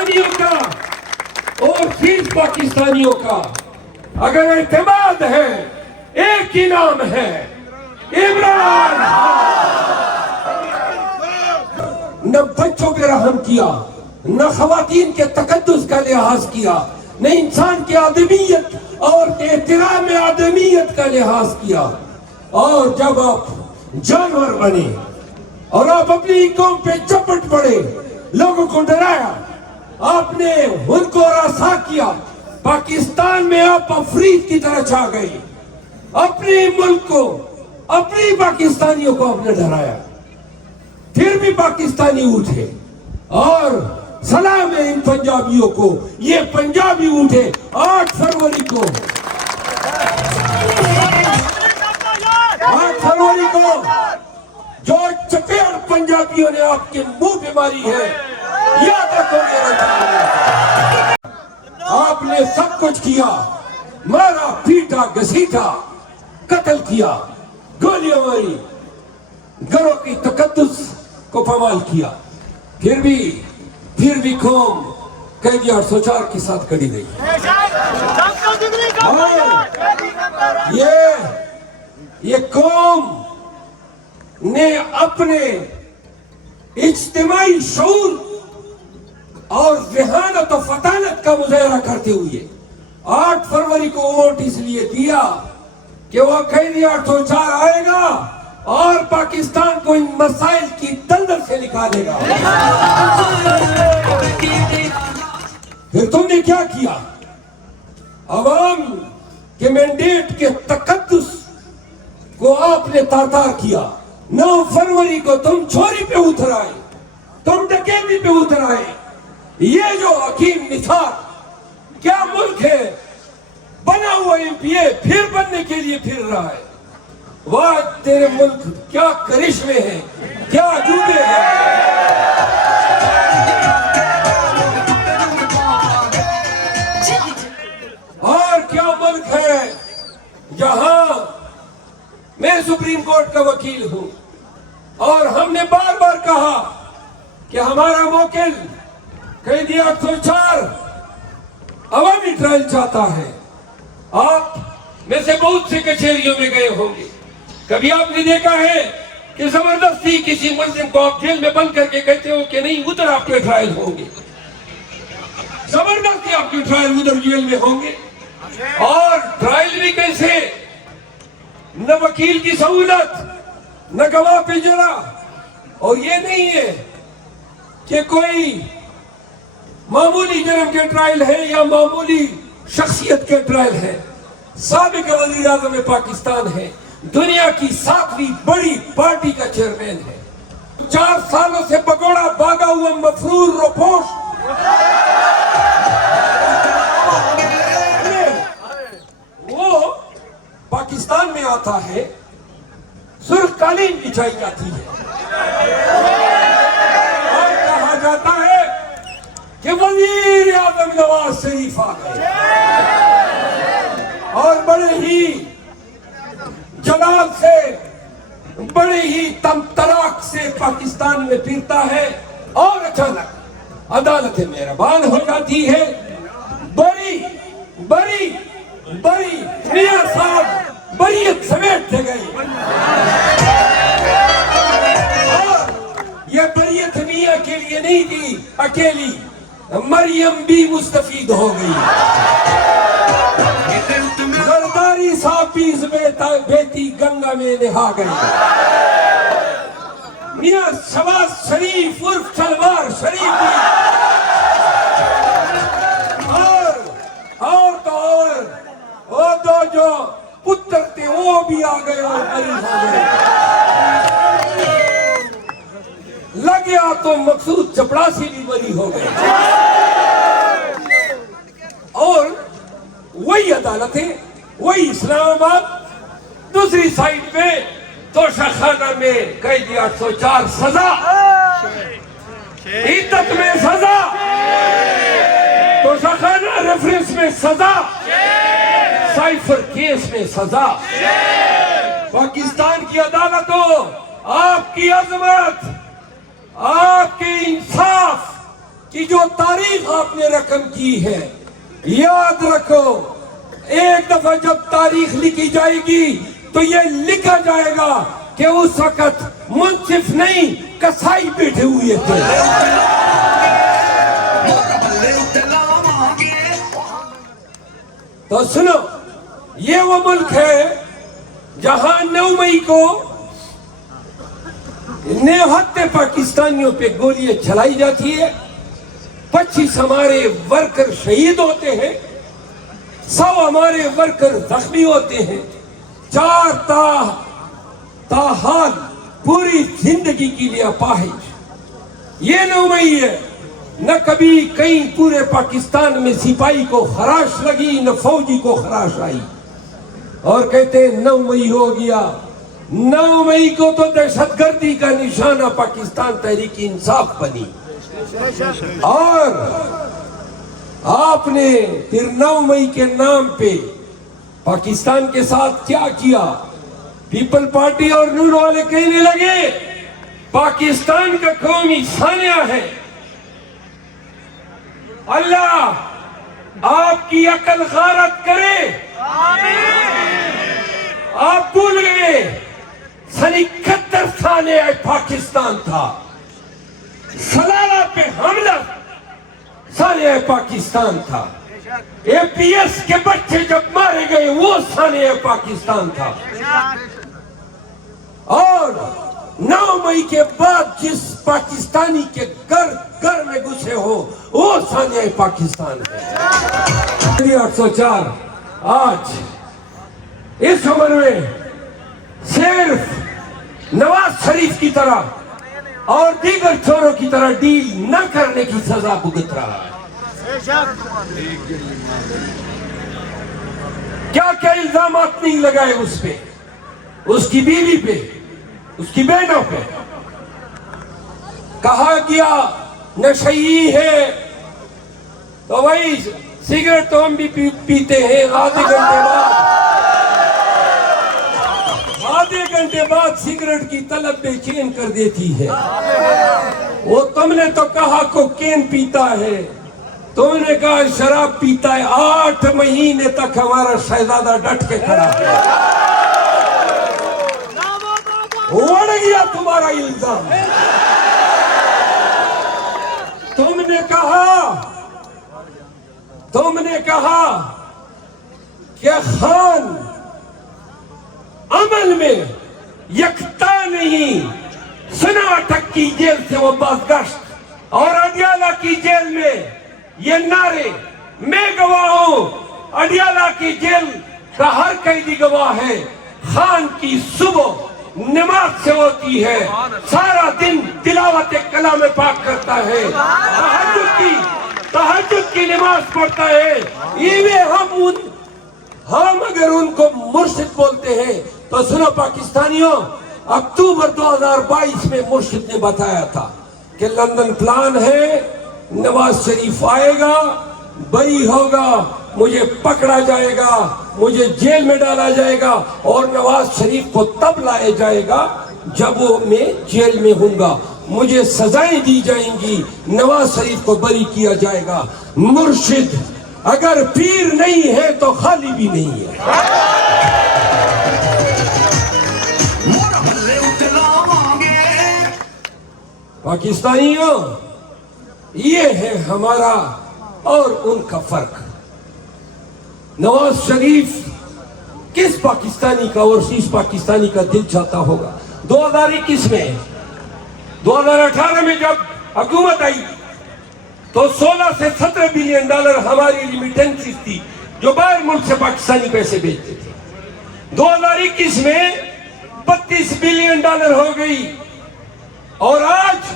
پاکستانیوں کا اور فیس پاکستانیوں کا اگر اعتماد ہے ایک ہی نام ہے عمران خان۔ نہ بچوں پہ رحم کیا، نہ خواتین کے تقدس کا لحاظ کیا، نہ انسان کی آدمیت اور احترام آدمیت کا لحاظ کیا، اور جب آپ جانور بنے اور آپ اپنی قوم پہ چپٹ پڑے، لوگوں کو ڈرایا، آپ نے ان کو رسوا کیا، پاکستان میں آپ افریت کی طرح چھا گئے، اپنے ملک کو، اپنی پاکستانیوں کو آپ نے ڈرایا، پھر بھی پاکستانی اٹھے، اور سلام ہے ان پنجابیوں کو، یہ پنجابی اٹھے 8 فروری کو، 8 فروری کو جو چپیڑ پنجابیوں نے آپ کے منہ پہ ماری ہے، یاد رکھو میرا، آپ نے سب کچھ کیا، مارا پیٹا گھسیٹا، قتل کیا، گولیاں ماری، گھروں کی تقدس کو پامال کیا، پھر بھی قوم قیدی 804 کے ساتھ کھڑی رہی، اور یہ قوم نے اپنے اجتماعی شعور اور ذہانت و فطانت کا مظاہرہ کرتے ہوئے 8 فروری کو ووٹ اس لیے دیا کہ وہ قیدی 804 آئے گا اور پاکستان کو ان مسائل کی دلدل سے نکالے گا۔ پھر تم نے کیا کیا؟ عوام کے مینڈیٹ کے تقدس کو آپ نے تار کیا۔ 9 فروری کو تم چوری پہ اتر آئے، تم ڈکیتی پہ اتر آئے۔ یہ جو حکیم نثار کیا ملک ہے، بنا ہوا MP پھر بننے کے لیے پھر رہا ہے۔ واہ تیرے ملک کیا کرشمے ہیں، کیا عجوبے ہیں۔ اور کیا ملک ہے جہاں میں سپریم کورٹ کا وکیل ہوں، اور ہم نے بار بار کہا کہ ہمارا موکل قیدی 804 عوامی ٹرائل چاہتا ہے۔ آپ میں سے بہت سے کچہریوں میں گئے ہوں گے، کبھی آپ نے دیکھا ہے کہ زبردستی کسی ملزم کو آپ جیل میں بند کر کے کہتے ہو کہ نہیں ادھر آپ کے ٹرائل ہوں گے، زبردستی آپ کے ٹرائل ادھر جیل میں ہوں گے۔ اور ٹرائل بھی کیسے؟ نہ وکیل کی سہولت، نہ گواہ پہ جرا، اور یہ نہیں ہے کہ کوئی معمولی جرم کے ٹرائل ہے یا معمولی شخصیت کے ٹرائل ہے۔ سابق وزیر اعظم پاکستان ہے، دنیا کی 7ویں بڑی پارٹی کا چیئرمین ہے، 4 سالوں سے پگوڑا باغا ہوا مفرور روپوش وہ پاکستان میں آتا ہے، سرخ قالین بچھائی جاتی ہے، اور کہا جاتا ہے کہ وزیر اعظم نواز شریف آ گئے، اور بڑے ہی جلال سے، بڑے ہی تمطراق سے پاکستان میں پھرتا ہے، اور اچانک عدالت مہربان ہو جاتی ہے، بڑی میاں صاحب بریت سمیٹتے گئے، اور یہ بریت میاں کے لیے نہیں تھی اکیلی، مریم بھی مستفید ہو گئی، زرداری صاحب بھی بیتی گنگا میں نہا گئی، میاں شہباز شریف عرف شلوار شریف بھی، اور تو اور وہ دو جو پتر تھے وہ بھی آ گئے اور مریض ہو گئے۔ لگیا تو مقصود چپڑاسی بھی بری ہو گئے، اور وہی عدالتیں، وہی اسلام آباد، دوسری سائٹ پہ توشہ خانہ میں قیدی 804 سزا، عدت میں سزا، توشہ خانہ ریفرنس میں سزا، سائفر کیس میں سزا۔ پاکستان کی عدالتوں، آپ کی عظمت، آپ کے انصاف کہ جو تاریخ آپ نے رقم کی ہے، یاد رکھو ایک دفعہ جب تاریخ لکھی جائے گی تو یہ لکھا جائے گا کہ اس وقت منصف نہیں کسائی بیٹھے ہوئے تھے۔ تو سنو، یہ وہ ملک ہے جہاں 9 مئی کو نہتے پاکستانیوں پہ گولیاں چلائی جاتی ہے، 25 ہمارے ورکر شہید ہوتے ہیں، 100 ہمارے ورکر زخمی ہوتے ہیں، 4 تاحال پوری زندگی کے لیے اپاہج۔ یہ 9 مئی ہے، نہ کبھی کہیں پورے پاکستان میں سپاہی کو خراش لگی، نہ فوجی کو خراش آئی، اور کہتے ہیں 9 مئی ہو گیا۔ 9 مئی کو تو دہشت گردی کا نشانہ پاکستان تحریک انصاف بنی، اور آپ نے پھر 9 مئی کے نام پہ پاکستان کے ساتھ کیا کیا؟ پیپل پارٹی اور نون والے کہنے لگے پاکستان کا قومی سانحہ ہے۔ اللہ آپ کی عقل غارت کرے۔ آپ بھول گئے سن 71 سانحہ پاکستان تھا، سلالہ پہ حملہ سانحہ پاکستان تھا، اے پی ایس کے بچے جب مارے گئے وہ سانحہ پاکستان تھا، اور 9 مئی کے بعد جس پاکستانی کے گھر میں گھسے ہو وہ سانحہ پاکستان ہے۔ 804 آج اس عمر میں صرف نواز شریف کی طرح اور دیگر چوروں کی طرح ڈیل نہ کرنے کی سزا بھگت رہا ہے۔ کیا کیا الزامات نہیں لگائے اس پہ، اس کی بیوی پہ، اس کی بہنوں پہ؟ کہا گیا نشئی ہے، تو وہی سگریٹ تو ہم بھی پیتے ہیں، آدھے گھنٹے بعد سگریٹ کی طلب بے چین کر دیتی ہے۔ وہ تم نے تو کہا کوکین پیتا ہے، تم نے کہا شراب پیتا ہے، 8 مہینے تک ہمارا شہزادہ ڈٹ کے کھڑا ہے۔ اڑ گیا تمہارا الزام۔ تم نے کہا کہ خان عمل میں یکتا نہیں، سناٹک کی جیل سے وہ بازگشت، اور اڈیالہ کی جیل میں یہ نعرے، میں گواہ ہوں، اڈیالہ کی جیل کا ہر قیدی گواہ ہے، خان کی صبح نماز سے ہوتی ہے، سارا دن تلاوت کلام پاک کرتا ہے، تہجد کی نماز پڑھتا ہے۔ ہم اگر ان کو مرشد بولتے ہیں تو سنو پاکستانیوں، اکتوبر 2022 میں مرشد نے بتایا تھا کہ لندن پلان ہے، نواز شریف آئے گا، بری ہوگا، مجھے پکڑا جائے گا، مجھے جیل میں ڈالا جائے گا، اور نواز شریف کو تب لایا جائے گا جب وہ میں جیل میں ہوں گا، مجھے سزائیں دی جائیں گی، نواز شریف کو بری کیا جائے گا۔ مرشد اگر پیر نہیں ہے تو خالی بھی نہیں ہے۔ پاکستانیوں، یہ ہے ہمارا اور ان کا فرق۔ نواز شریف کس پاکستانی کا اور اس پاکستانی کا دل چاہتا ہوگا؟ 2021 میں 2018 میں جب حکومت آئی تو 16 سے 17 بلین ڈالر ہماری ریمیٹنسز تھی جو باہر ملک سے پاکستانی پیسے بھیجتے تھے۔ 2021 میں 32 بلین ڈالر ہو گئی، اور آج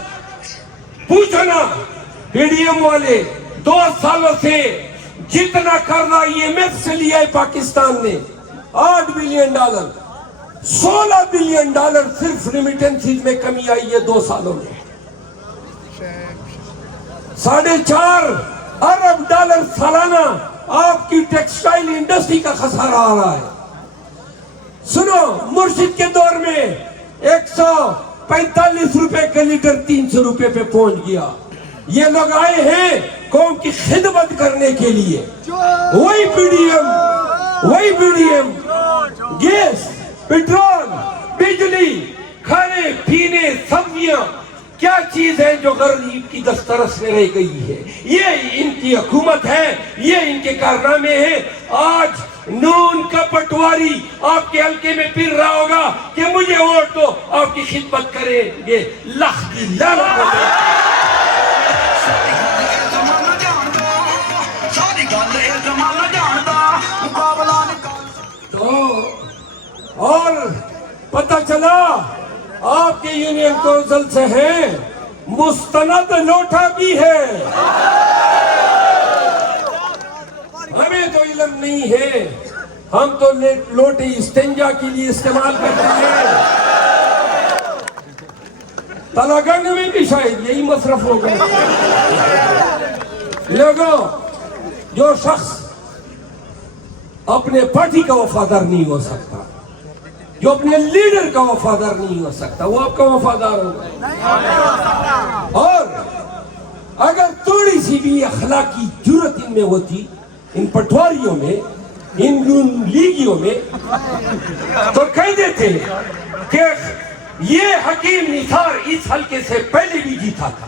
پوچھو نا پی ڈی ایم والے 2 سالوں سے جتنا قرضہ ای ایم ایف سے لیا ہے پاکستان نے 8 بلین ڈالر، 16 بلین ڈالر صرف ریمیٹنسز میں کمی آئی ہے 2 سالوں میں۔ 4.5 ارب ڈالر سالانہ آپ کی ٹیکسٹائل انڈسٹری کا خسارہ آ رہا ہے۔ سنو، مرشد کے دور میں 145 روپے کا لیٹر 300 روپے پہ پہنچ گیا۔ یہ لوگ آئے ہیں قوم کی خدمت کرنے کے لیے. وہی P D M gas, petrol, بجلی، کھانے پینے، سبزیاں، کیا چیز ہے جو غریب کی دسترس میں رہ گئی ہے؟ یہ ان کی حکومت ہے، یہ ان کے کارنامے ہیں. آج نون کا پٹواری آپ کے حلقے میں پھر رہا ہوگا کہ مجھے ووٹ دو، آپ کی خدمت کریں گے. لخ کی لعنت. تو اور پتہ چلا آپ کے یونین کونسل سے ہیں، مستند لوٹا بھی ہے. ہمیں تو علم نہیں ہے، ہم تو لوٹے استنجا کے لیے استعمال کرتے ہیں. تلاگنگ میں بھی شاید یہی مصرف ہوگا. لوگوں، جو شخص اپنے پارٹی کا وفادار نہیں ہو سکتا، جو اپنے لیڈر کا وفادار نہیں ہو سکتا، وہ آپ کا وفادار ہوگا. اور اگر تھوڑی سی بھی اخلاقی جرت ان میں ہوتی، ان پٹواریوں میں، ان لیگیوں میں، تو کہہ دیتے کہ یہ حکیم نثار اس حلقے سے پہلے بھی جیتا تھا،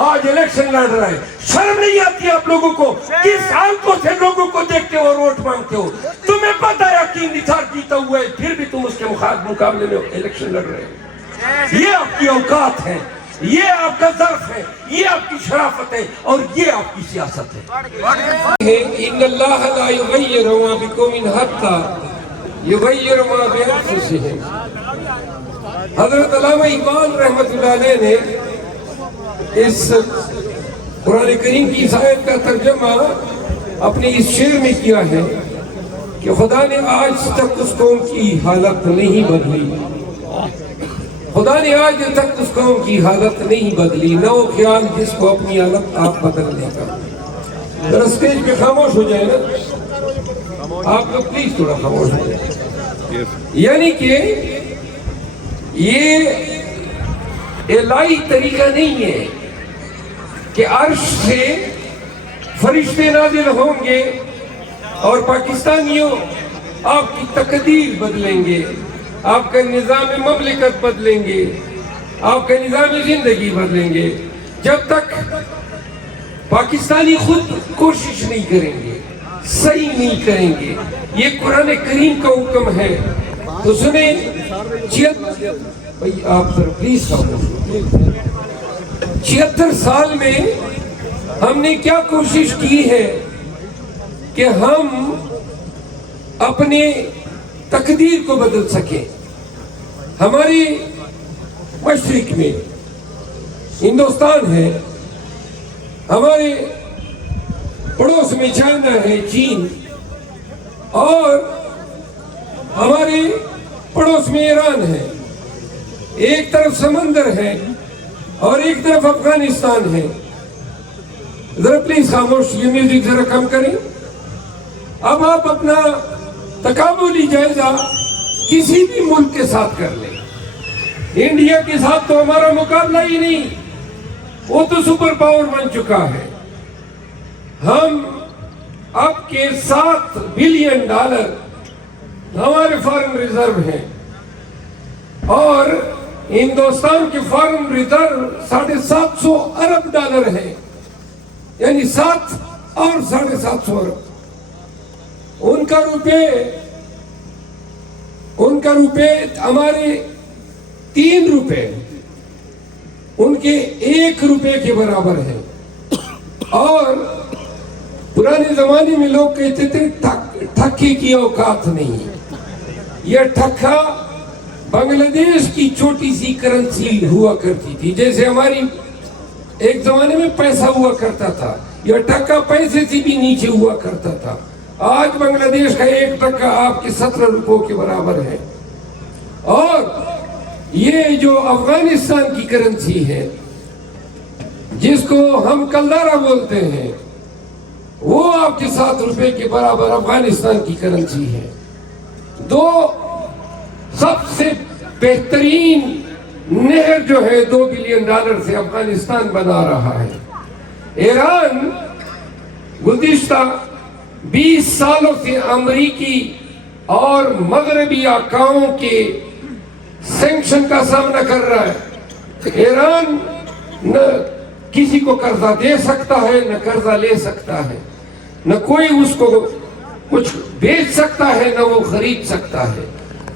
آج الیکشن لڑ رہا ہے. شرم نہیں آتی آپ لوگوں کو؟ کس حالتوں سے لوگوں کو دیکھتے ہو اور ووٹ مانگتے ہو؟ تمہیں پتہ ہے حکیم نثار جیتا ہوا ہے، پھر بھی تم اس کے مقابلے میں الیکشن لڑ رہے ہو. یہ آپ کی اوقات ہے، یہ آپ کا ظرف ہے، یہ آپ کی شرافت ہے، اور یہ آپ کی سیاست ہے. ان اللہ لا یغیر ما بقوم حتی یغیر ما بانفسہم. حضرت علامہ اقبال رحمۃ اللہ علیہ نے اس قرآن کریم کی اس آیت کا ترجمہ اپنے اس شعر میں کیا ہے کہ خدا نے آج تک اس قوم کی حالت نہیں بدلی، خدا نے آج تک اس قوم کی حالت نہیں بدلی، نہ وہ خیال جس کو اپنی حالت آپ بدلنے کا. ذرا اسٹیج پہ خاموش ہو جائے نا آپ لوگ، پلیز تھوڑا خاموش ہو جائے. یعنی کہ یہ الہی طریقہ نہیں ہے کہ عرش سے فرشتے نازل ہوں گے اور پاکستانیوں آپ کی تقدیر بدلیں گے، آپ کا نظام مملکت بدلیں گے، آپ کا نظام زندگی بدلیں گے. جب تک پاکستانی خود کوشش نہیں کریں گے، صحیح نہیں کریں گے. یہ قرآن کریم کا حکم ہے. تو سنیں، آپ پلیز 76 سال میں ہم نے کیا کوشش کی ہے کہ ہم اپنے تقدیر کو بدل سکیں. ہماری مشرق میں ہندوستان ہے، ہمارے پڑوس میں چائنا ہے، چین، اور ہمارے پڑوس میں ایران ہے. ایک طرف سمندر ہے اور ایک طرف افغانستان ہے. ذرا پلیز خاموش، یہ میوزک ذرا کم کریں. اب آپ اپنا تقابلی جائزہ کسی بھی ملک کے ساتھ کر لیں. انڈیا کے ساتھ تو ہمارا مقابلہ ہی نہیں، وہ تو سپر پاور بن چکا ہے. ہم اب کے $7 بلین ہمارے فارن ریزرو ہیں، اور ہندوستان کے فارن ریزرو $750 ارب ہیں، یعنی 7 اور 750 ارب. ان کا روپے ہمارے 3 روپے ان کے 1 روپے کے برابر ہے. اور پرانے زمانے میں لوگ کہتے تھے ٹھکے کی اوقات نہیں. یہ ٹھکا بنگلہ دیش کی چھوٹی سی کرنسی ہوا کرتی تھی، جیسے ہماری ایک زمانے میں پیسہ ہوا کرتا تھا. یہ ٹکا پیسے سے بھی نیچے ہوا کرتا تھا. آج بنگلہ دیش کا 1 ٹکا آپ کے 17 روپوں کے برابر ہے. اور یہ جو افغانستان کی کرنسی ہے، جس کو ہم کلدارا بولتے ہیں، وہ آپ کے 7 روپے کے برابر افغانستان کی کرنسی ہے. 2 سب سے بہترین نہر جو ہے $2 بلین سے افغانستان بنا رہا ہے. ایران گزشتہ 20 سالوں سے امریکی اور مغربی آقاؤں کے سینکشن کا سامنا کر رہا ہے. ایران نہ کسی کو قرضہ دے سکتا ہے، نہ قرضہ لے سکتا ہے، نہ کوئی اس کو کچھ بیچ سکتا ہے، نہ وہ خرید سکتا ہے.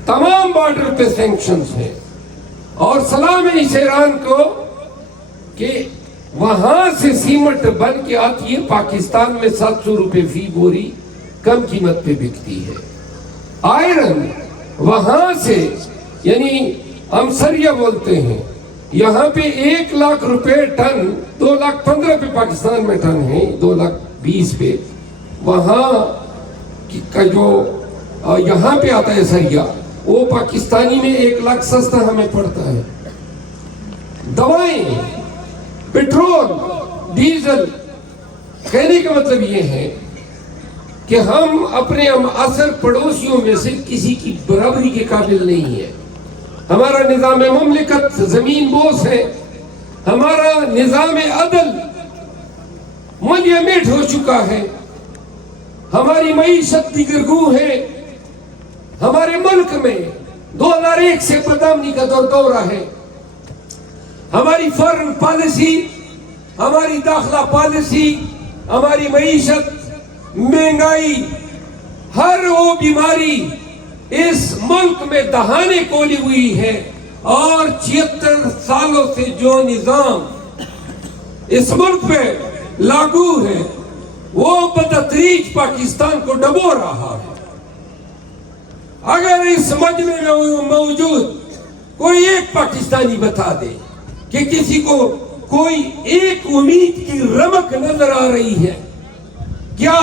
تمام بارڈر پہ سینکشنز ہیں. اور سلام ہے اس ایران کو کہ وہاں سے سیمنٹ بن کے آتی ہے، پاکستان میں 700 روپے فی بوری کم قیمت پہ بکتی ہے. آئرن وہاں سے، یعنی ہم سریا بولتے ہیں، یہاں پہ 1 لاکھ روپے ٹن، 2,15,000 پہ پاکستان میں ٹن ہے، 2,20,000 پہ. وہاں کا جو یہاں پہ آتا ہے سریا، وہ پاکستانی میں 1 لاکھ سستا ہمیں پڑتا ہے. دوائیں، پیٹرول، ڈیزل، کہنے کا مطلب یہ ہے کہ ہم اپنے معاصر پڑوسیوں میں سے کسی کی برابری کے قابل نہیں ہے. ہمارا نظام مملکت زمین بوس ہے، ہمارا نظام عدل منجمد ہو چکا ہے، ہماری معیشت دیگر گو ہے. ہمارے ملک میں 2001 سے بدامنی کا دورہ ہے. ہماری فارن پالیسی، ہماری داخلہ پالیسی، ہماری معیشت، مہنگائی، ہر وہ بیماری اس ملک میں دہانے کھولی ہوئی ہے. اور 76 سالوں سے جو نظام اس ملک پہ لاگو ہے وہ بتدریج پاکستان کو ڈبو رہا ہے. اگر اس مجمع میں موجود کوئی ایک پاکستانی بتا دے کہ کسی کو کوئی ایک امید کی رمق نظر آ رہی ہے، کیا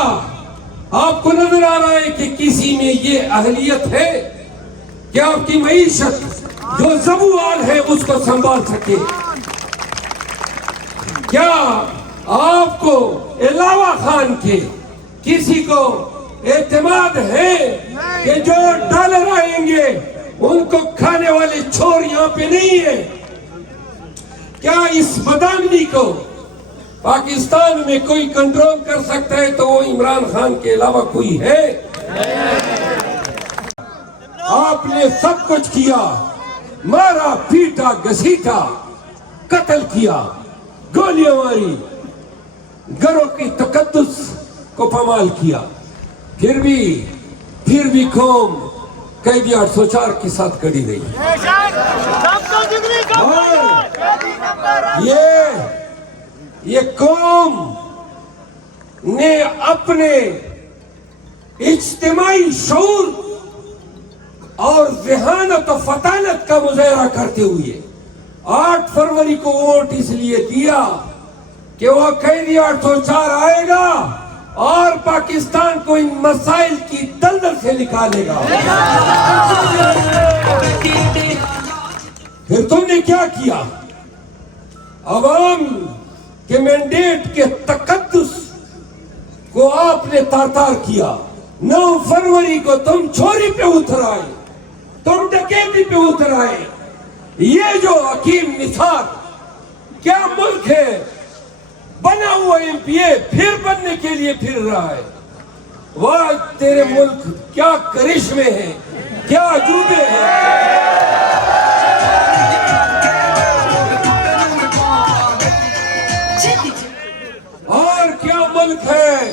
آپ کو نظر آ رہا ہے کہ کسی میں یہ اہلیت ہے کہ آپ کی معیشت جو زبوال ہے اس کو سنبھال سکے؟ کیا آپ کو علاوہ خان کے کسی کو اعتماد ہے کہ جو ڈالر آئیں گے ان کو کھانے والے چھور یہاں پہ نہیں ہے؟ کیا اس بدامنی کو پاکستان میں کوئی کنٹرول کر سکتا ہے تو وہ عمران خان کے علاوہ کوئی ہے؟ آپ نے سب کچھ کیا، مارا پیٹا گھسیٹا، قتل کیا، گولیاں ماری، گھروں کی تقدس کو پامال کیا. پھر بھی قوم قیدی 804 کے ساتھ کڑی رہی. اور یہ قوم نے اپنے اجتماعی شعور اور ذہانت و فطانت کا مظاہرہ کرتے ہوئے 8 فروری کو ووٹ اس لیے دیا کہ وہ قیدی 804 آئے گا اور پاکستان کو ان مسائل کی دلدل سے نکالے گا. پھر تم نے کیا کیا؟ عوام کے مینڈیٹ کے تقدس کو آپ نے تار کیا. 9 فروری کو تم چوری پہ اتر آئے، تم ڈکیتی پہ اتر آئے. یہ جو حکیم نثار کیا ملک ہے؟ بنا ہوا MP پھر بننے کے لیے پھر رہا ہے. واہ تیرے ملک کیا کرشمے ہیں، کیا عجوبے ہیں. اور کیا ملک ہے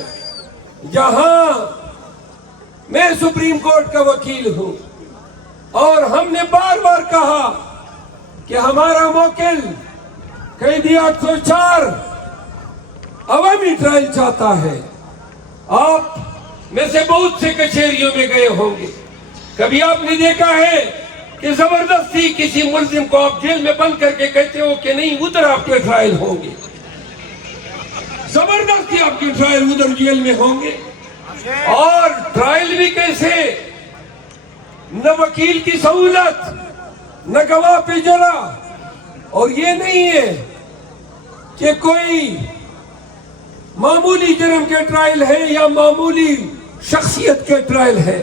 جہاں میں سپریم کورٹ کا وکیل ہوں اور ہم نے بار بار کہا کہ ہمارا موکل قیدی 804 عوامی ٹرائل چاہتا ہے. آپ میں سے بہت سے کچہریوں میں گئے ہوں گے، کبھی آپ نے دیکھا ہے کہ زبردستی کسی ملزم کو آپ جیل میں بند کر کے کہتے ہو کہ نہیں ادھر آپ کے ٹرائل ہوں گے، زبردستی آپ کے ٹرائل ادھر جیل میں ہوں گے. اور ٹرائل بھی کیسے؟ نہ وکیل کی سہولت، نہ گواہ پہ جرا. اور یہ نہیں ہے کہ کوئی معمولی جرم کے ٹرائل ہے یا معمولی شخصیت کے ٹرائل ہے.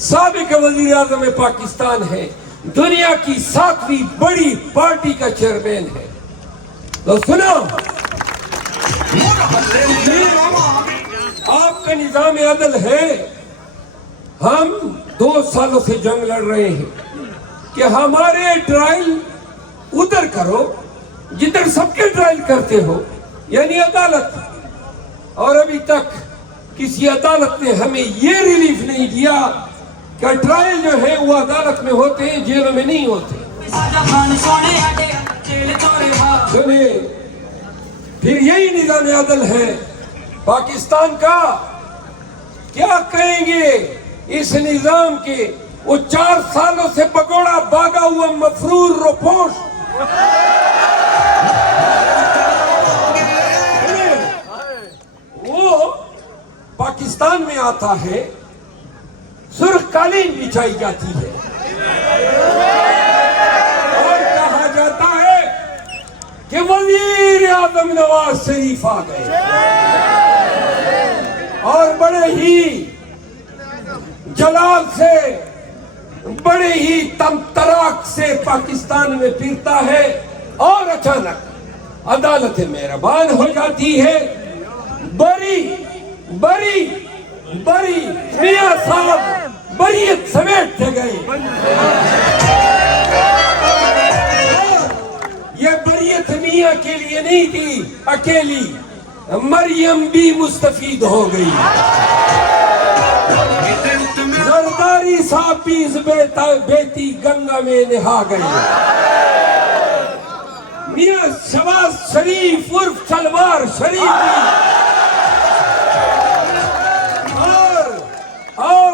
سابق وزیر اعظم پاکستان ہے، دنیا کی 7ویں بڑی پارٹی کا چیئرمین ہے. تو سنو، آپ کا نظام عدل ہے. ہم 2 سالوں سے جنگ لڑ رہے ہیں کہ ہمارے ٹرائل ادھر کرو جدھر سب کے ٹرائل کرتے ہو، یعنی عدالت. اور ابھی تک کسی عدالت نے ہمیں یہ ریلیف نہیں دیا کہ ٹرائل جو ہے وہ عدالت میں ہوتے ہیں، جیلوں میں نہیں ہوتے. سنیں، پھر یہی نظام عدل ہے پاکستان کا. کیا کہیں گے اس نظام کے وہ 4 سالوں سے پکوڑا بھاگا ہوا مفرور روپوش؟ وہ پاکستان میں آتا ہے، سرخ قالین بچھائی جاتی ہے اور کہا جاتا ہے کہ وزیر اعظم نواز شریف آ گئے، اور بڑے ہی جلال سے، بڑے ہی تمطراق سے پاکستان میں پھرتا ہے، اور اچانک عدالت مہربان ہو جاتی ہے. بری میاں صاحب بریت سمیٹتے گئے. یہ بریت میاں کے لیے نہیں تھی اکیلی، مریم بھی مستفید ہو گئی. زرداری صاحب پیس بیتی گنگا میں نہا گئی. میاں شہباز شریف عرف شلوار شریف بھی، اور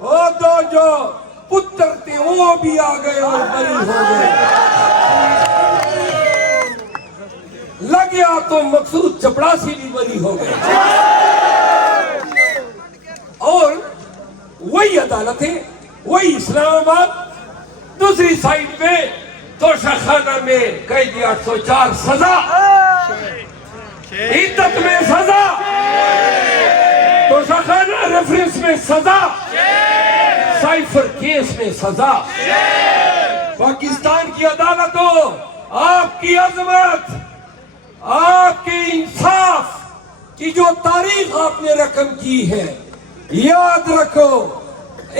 وہ دو جو پتر تھے وہ بھی آ گئے اور بری ہو گئے. لگیا تو مقصود چپڑاسی بھی بری ہو گئے. اور وہی عدالت ہے، وہی اسلام آباد. دوسری سائڈ پہ توشہ خانہ میں قید 804 سزا، عدت میں سزا، توشہ خانہ ریفرنس میں سزا، سائفر کیس میں سزا. پاکستان کی عدالتوں، آپ کی عظمت، آپ کے انصاف کی جو تاریخ آپ نے رقم کی ہے، یاد رکھو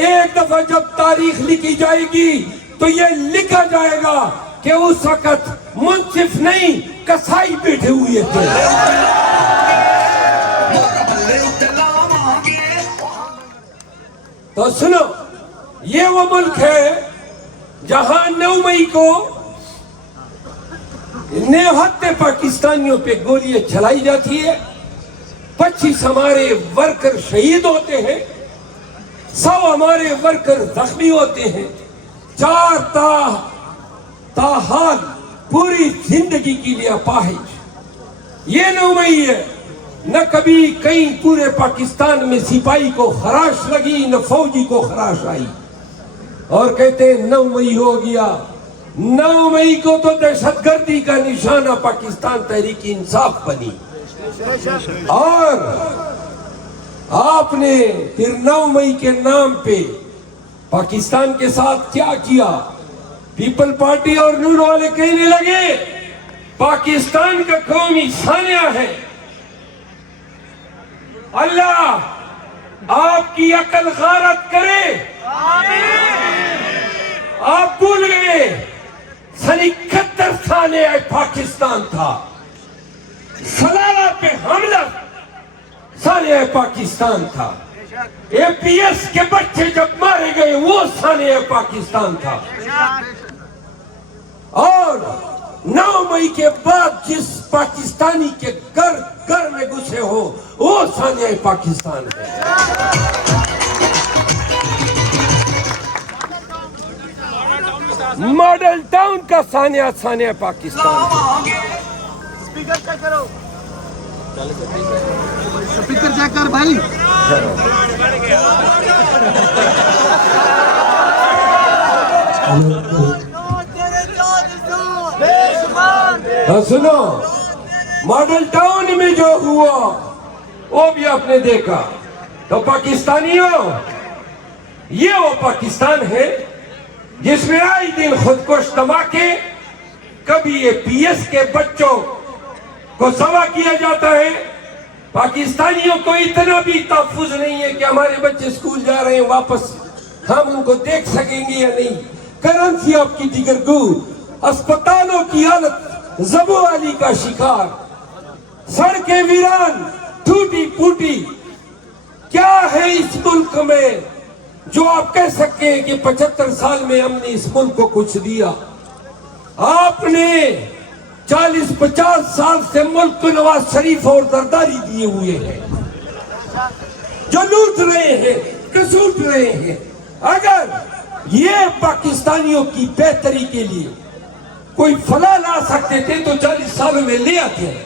ایک دفعہ جب تاریخ لکھی جائے گی تو یہ لکھا جائے گا کہ اس وقت منصف نہیں کسائی بیٹھے ہوئے تھے. تو سنو، یہ وہ ملک ہے جہاں 9 مئی کو نہتے پاکستانیوں پہ گولیاں چلائی جاتی ہے، 25 ہمارے ورکر شہید ہوتے ہیں، 100 ہمارے ورکر زخمی ہوتے ہیں. 4 تاحال پوری زندگی کے لیے اپاہج. یہ 9 مئی ہے. نہ کبھی کہیں پورے پاکستان میں سپاہی کو خراش لگی، نہ فوجی کو خراش آئی. اور کہتے ہیں 9 مئی ہو گیا. 9 مئی کو تو دہشت گردی کا نشانہ پاکستان تحریک انصاف بنی. اور آپ نے پھر 9 مئی کے نام پہ پاکستان کے ساتھ کیا کیا؟ پیپل پارٹی اور نور والے کہنے لگے پاکستان کا قومی سانحہ ہے. اللہ آپ کی عقل غارت کرے. آپ بھول گئے سن 71 سانحہ پاکستان تھا. سلالہ پہ حملہ سانحہ پاکستان تھا. اے پی ایس کے بچے جب مارے گئے وہ سانحہ پاکستان تھا. اور 9 مئی کے بعد جس پاکستانی کے گھر میں گھسے ہو وہ سانحہ پاکستان ہے. ماڈل ٹاؤن کا سانحہ پاکستان ہے. سپیکر چیک کرو. سپیکر چیک کر بھائی. سنو، ماڈل ٹاؤن میں جو ہوا وہ بھی آپ نے دیکھا. تو پاکستانیوں، یہ وہ پاکستان ہے جس میں آئی دن خودکش دھماکے، کبھی یہ پی ایس کے بچوں کو ذبح کیا جاتا ہے. پاکستانیوں کو اتنا بھی تحفظ نہیں ہے کہ ہمارے بچے اسکول جا رہے ہیں واپس ہم ان کو دیکھ سکیں گے یا نہیں. کرنسی آپ کی دیگرگو، اسپتالوں کی حالت زبوں والی کا شکار، سڑکیں ویران ٹوٹی پھوٹی. کیا ہے اس ملک میں جو آپ کہہ سکتے ہیں کہ 75 سال میں ہم نے اس ملک کو کچھ دیا؟ آپ نے 40-50 سال سے ملک کو نواز شریف اور زرداری دیے ہوئے ہیں جو لوٹ رہے ہیں، کسوٹ رہے ہیں. اگر یہ پاکستانیوں کی بہتری کے لیے کوئی فلاح لا سکتے تھے تو 40 سالوں میں لے آتے ہیں.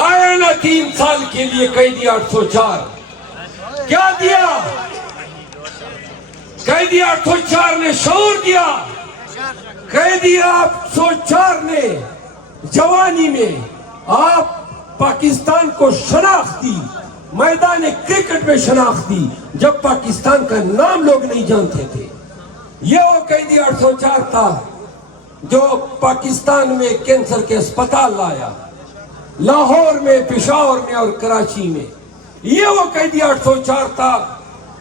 آیا نا 3 سال کے لیے قیدی 804. کیا دیا؟ قیدی 804 نے شعور دیا. قیدی 804 نے جوانی میں آپ پاکستان کو شناخت دی، میدان کرکٹ میں شناخت دی جب پاکستان کا نام لوگ نہیں جانتے تھے. یہ وہ قیدی 804 تھا جو پاکستان میں کینسر کے اسپتال لایا، لاہور میں، پشاور میں اور کراچی میں. یہ وہ قیدی 804 تھا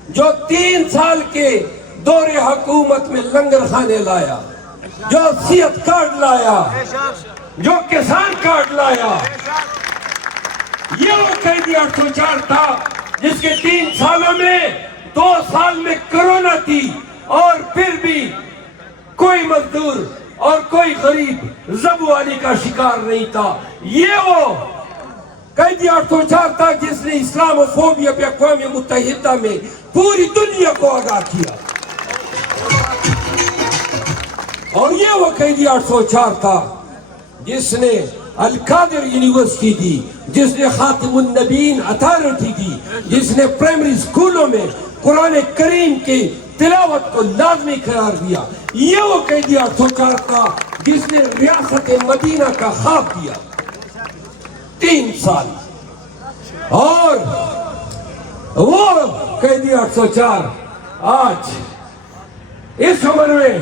جو 3 سال کے دور حکومت میں لنگر خانے لایا، جو صحت کارڈ لایا، جو کسان کارڈ لایا. یہ وہ قیدی 804 تھا جس کے 3 سالوں میں 2 سال میں کرونا تھی اور پھر بھی کوئی مزدور اور کوئی غریب زبوالی کا شکار نہیں تھا. یہ وہ قیدی 804 تھا جس نے اسلام و فوبیا پہ اقوام متحدہ میں پوری دنیا کو آگاہ کیا. اور یہ وہ قیدی 804 تھا جس نے القادر یونیورسٹی دی، جس نے خاتم النبیین اتھارٹی دی، جس نے پرائمری اسکولوں میں قرآن کریم کی تلاوت کو لازمی قرار دیا. یہ وہ قیدی 804 تھا جس نے ریاست مدینہ کا خواب دیا. 3 سال. اور وہ قیدی 804 آج اس عمر میں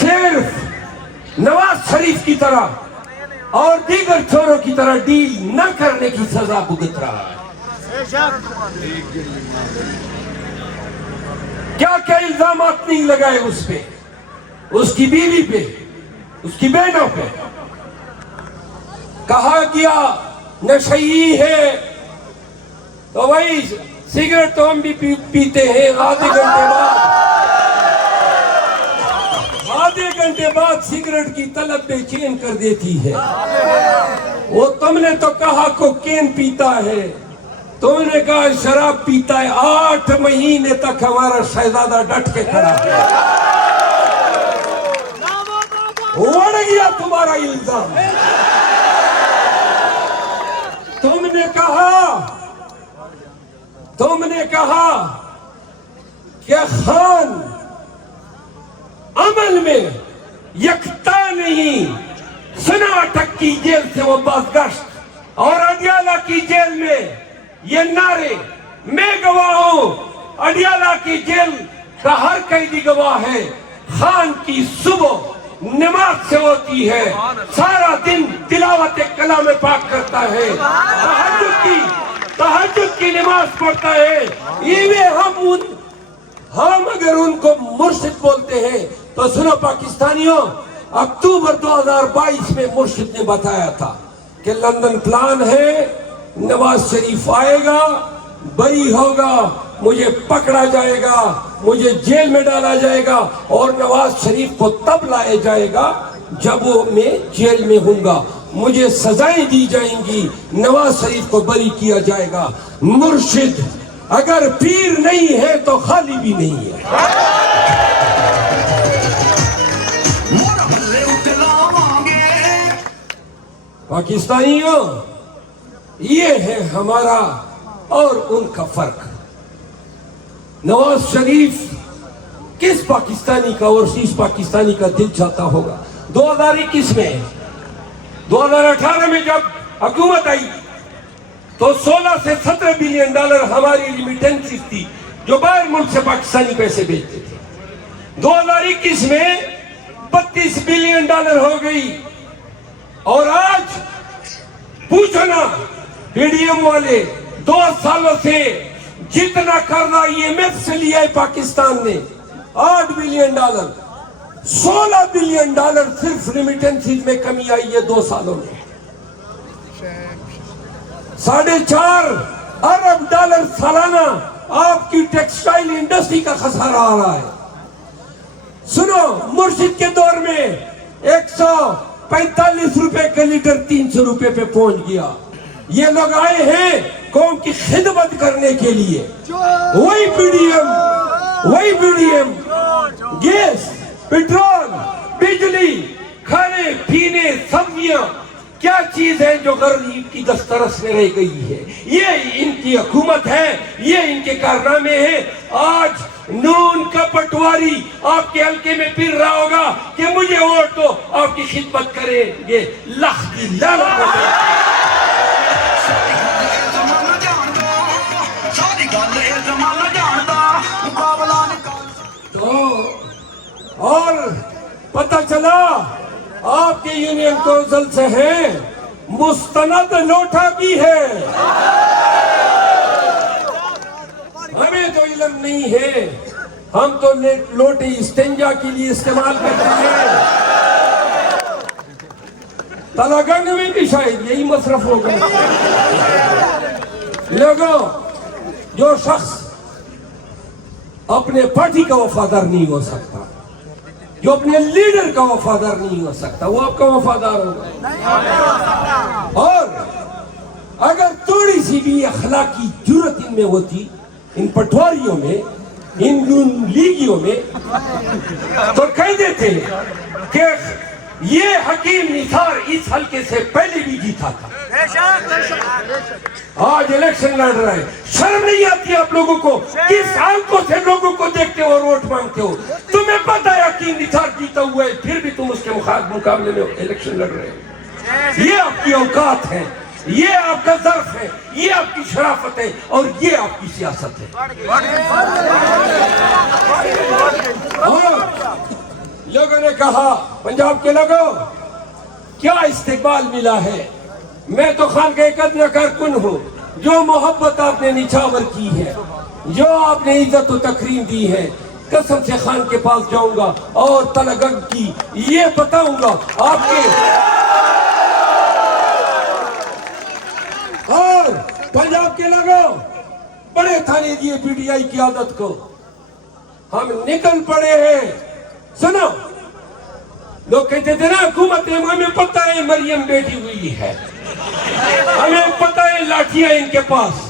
صرف نواز شریف کی طرح اور دیگر چوروں کی طرح ڈیل نہ کرنے کی سزا بھگت رہا ہے. کیا کیا الزامات نہیں لگائے اس پہ، اس کی بیوی پہ، اس کی بہنوں پہ. کہا گیا نشئی ہے تو وہی سگریٹ تو ہم بھی پیتے ہیں. آدھے گھنٹے بعد سگریٹ کی طلب بے چین کر دیتی ہے. وہ تم نے تو کہا کوکین پیتا ہے، تم نے کہا شراب پیتا ہے. 8 مہینے تک ہمارا شہزادہ ڈٹ کے کھڑا ہے. اڑ گیا تمہارا الزام. تم نے کہا کہ خان عمل میں یکتا نہیں. سناٹک کی جیل سے وہ بازگشت اور اڈیالہ کی جیل میں یہ نعرے. میں گواہ ہوں، اڈیالہ کی جیل کا ہر قیدی گواہ ہے. خان کی صبح نماز سے ہوتی ہے، سارا دن تلاوت کلام پاک کرتا ہے، تہجد کی نماز پڑھتا ہے. ہم اگر ان کو مرشد بولتے ہیں تو سنو پاکستانیوں، اکتوبر 2022 میں مرشد نے بتایا تھا کہ لندن پلان ہے، نواز شریف آئے گا، بری ہوگا، مجھے پکڑا جائے گا، مجھے جیل میں ڈالا جائے گا اور نواز شریف کو تب لایا جائے گا جب وہ میں جیل میں ہوں گا. مجھے سزائیں دی جائیں گی، نواز شریف کو بری کیا جائے گا. مرشد اگر پیر نہیں ہے تو خالی بھی نہیں ہے. پاکستانیوں، یہ ہے ہمارا اور ان کا فرق. نواز شریف کس پاکستانی کا اور کس پاکستانی کا دل چاہتا ہوگا؟ 2021 میں 2018 میں جب حکومت آئی تو 16 سے 17 بلین ڈالر ہماری ریمیٹنسز تھی جو باہر ملک سے پاکستانی پیسے بھیجتے تھے. 2021 میں 32 بلین ڈالر ہو گئی. اور آج پوچھو نا پی ڈی ایم والے 2 سالوں سے جتنا قرضہ IMF سے لیا ہے پاکستان نے 8 بلین ڈالر 16 بلین ڈالر صرف ریمیٹنسز میں کمی آئی ہے 2 سالوں میں. 4.5 ارب ڈالر سالانہ آپ کی ٹیکسٹائل انڈسٹری کا خسارہ آ رہا ہے. سنو مرشد کے دور میں 145 روپے کا لیٹر 300 روپے پہ پہنچ گیا. یہ لوگ آئے ہیں قوم کی خدمت کرنے کے لیے. وہی P D M gas petrol بجلی کھانے پینے سبزیاں کیا چیز ہے جو غریب کی دسترس میں رہ گئی ہے. یہ ان کی حکومت ہے, یہ ان کے کارنامے ہیں. آج نون کا پٹواری آپ کے حلقے میں پھر رہا ہوگا کہ مجھے ووٹ دو, آپ کی خدمت کریں گے. لاکھ کی لعنت. اور پتہ چلا آپ کے یونین کونسل سے ہیں مستند لوٹا بھی ہے. ہمیں تو علم نہیں ہے, ہم تو لوٹے استنجا کے لیے استعمال کرتے ہیں. تلاگنگ میں بھی شاید یہی مصرف ہوگا. لوگوں, جو شخص اپنے پارٹی کا وفادار نہیں ہو سکتا, جو اپنے لیڈر کا وفادار نہیں ہو سکتا, وہ آپ کا وفادار ہوگا. اور اگر تھوڑی سی بھی اخلاقی جرت ان میں ہوتی, ان پٹواریوں میں, ان لیگیوں میں, تو کہہ دیتے کہ یہ حکیم نثار اس حلقے سے پہلے بھی جیتا تھا, آج الیکشن لڑ رہا ہے. شرم نہیں آتی آپ لوگوں کو؟ کس آنکھوں سے لوگوں کو دیکھتے ہو اور ووٹ مانگتے ہو؟ تمہیں پتا ہے حکیم نثار جیتا ہوا ہے, پھر بھی تم اس کے مقابلے میں الیکشن لڑ رہے ہو. یہ آپ کی اوقات ہے, یہ آپ کا ظرف ہے, یہ آپ کی شرافت ہے, اور یہ آپ کی سیاست ہے. اور لوگوں نے کہا, پنجاب کے لوگوں کیا استقبال ملا ہے. میں تو خان کا ایک ادنا کارکن ہوں. جو محبت آپ نے نچھاور کی ہے, جو آپ نے عزت و تکریم دی ہے, قسم سے خان کے پاس جاؤں گا اور تلگنگ کی یہ بتاؤں گا آپ کے. اور پنجاب کے لوگوں بڑے تھانے دیے پی ٹی آئی کی عادت کو, ہم نکل پڑے ہیں. سنو, لوگ کہتے تھے نا حکومت ہے, ہمیں پتہ ہے مریم بیٹھی ہوئی ہے, ہمیں پتہ ہے لاٹھیاں ان کے پاس,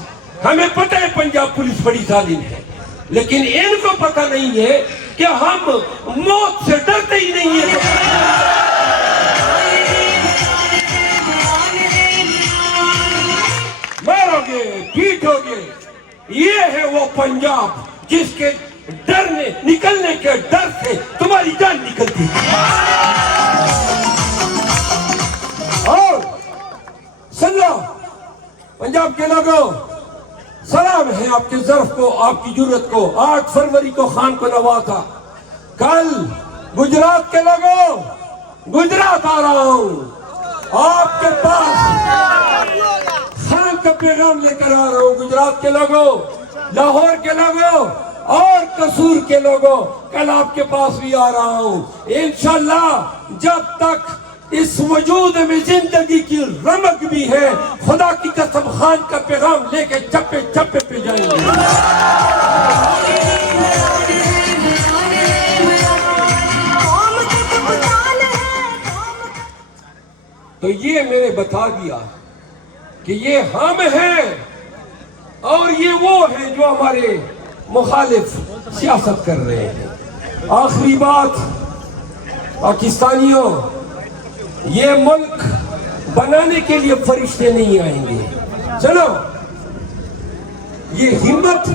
ہمیں پتہ ہے پنجاب پولیس بڑی ظالم ہے, لیکن ان کو پتہ نہیں ہے کہ ہم موت سے ڈرتے ہی نہیں ہیں. مارو گے, پیٹو گے. یہ ہے وہ پنجاب جس کے ڈرنے نکلنے کے ڈر سے تمہاری جان نکلتی ہے. اور سن لو پنجاب کے لوگوں, سلام ہے آپ کے ظرف کو, آپ کی جرت کو. 8 فروری کو خان کو نوا تھا. کل گجرات کے لوگوں, گجرات آ رہا ہوں آپ کے پاس, خان کا پیغام لے کر آ رہا ہوں. گجرات کے لوگوں, لاہور کے لوگوں اور قصور کے لوگوں, کل آپ کے پاس بھی آ رہا ہوں. انشاءاللہ جب تک اس وجود میں زندگی کی رمق بھی ہے, خدا کی قسم خان کا پیغام لے کے چپے چپے پہ جائیں گے. تو یہ میں نے بتا دیا کہ یہ ہم ہیں اور یہ وہ ہیں جو ہمارے مخالف سیاست کر رہے ہیں. آخری بات, پاکستانیوں, یہ ملک بنانے کے لیے فرشتے نہیں آئیں گے. چلو, یہ ہمت